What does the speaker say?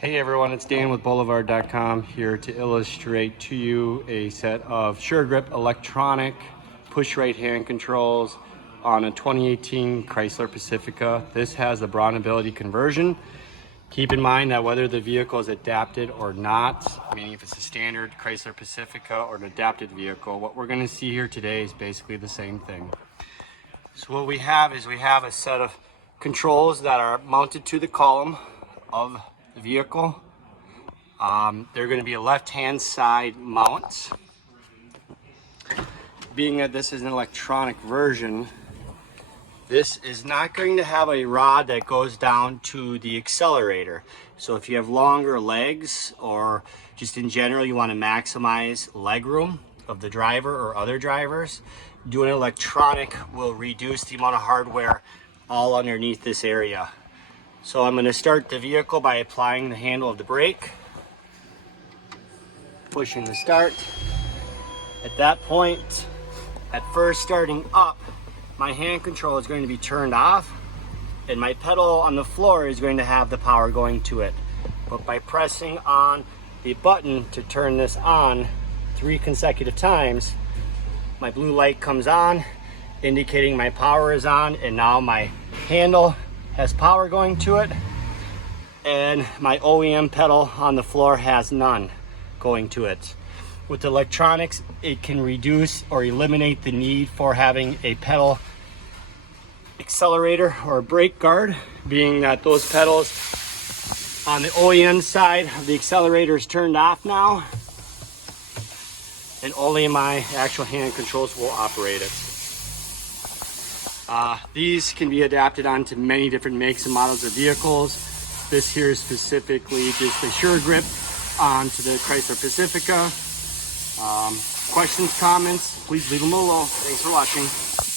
Hey everyone, it's Dan with Boulevard.com here to illustrate to you a set of Sure Grip electronic push right hand controls on a 2018 Chrysler Pacifica. This has the brownability conversion. Keep in mind that whether the vehicle is adapted or not, meaning if it's a standard Chrysler Pacifica or an adapted vehicle, what we're going to see here today is basically the same thing. So what we have is a set of controls that are mounted to the column of the vehicle. They're going to be a left-hand side mount. Being that this is an electronic version, this is not going to have a rod that goes down to the accelerator. So if you have longer legs or just in general you want to maximize leg room of the driver or other drivers, doing electronic will reduce the amount of hardware all underneath this area. So I'm going to start the vehicle by applying the handle of the brake, pushing the start. At that point, at first starting up, my hand control is going to be turned off and my pedal on the floor is going to have the power going to it. But by pressing on the button to turn this on 3 consecutive times, my blue light comes on, indicating my power is on, and now my handle has power going to it, and my OEM pedal on the floor has none going to it. With electronics, it can reduce or eliminate the need for having a pedal accelerator or a brake guard, being that those pedals on the OEM side of the accelerator is turned off now, and only my actual hand controls will operate it. These can be adapted onto many different makes and models of vehicles. This here is specifically just a Sure Grip onto the Chrysler Pacifica. Questions, comments, please leave them below. Thanks for watching.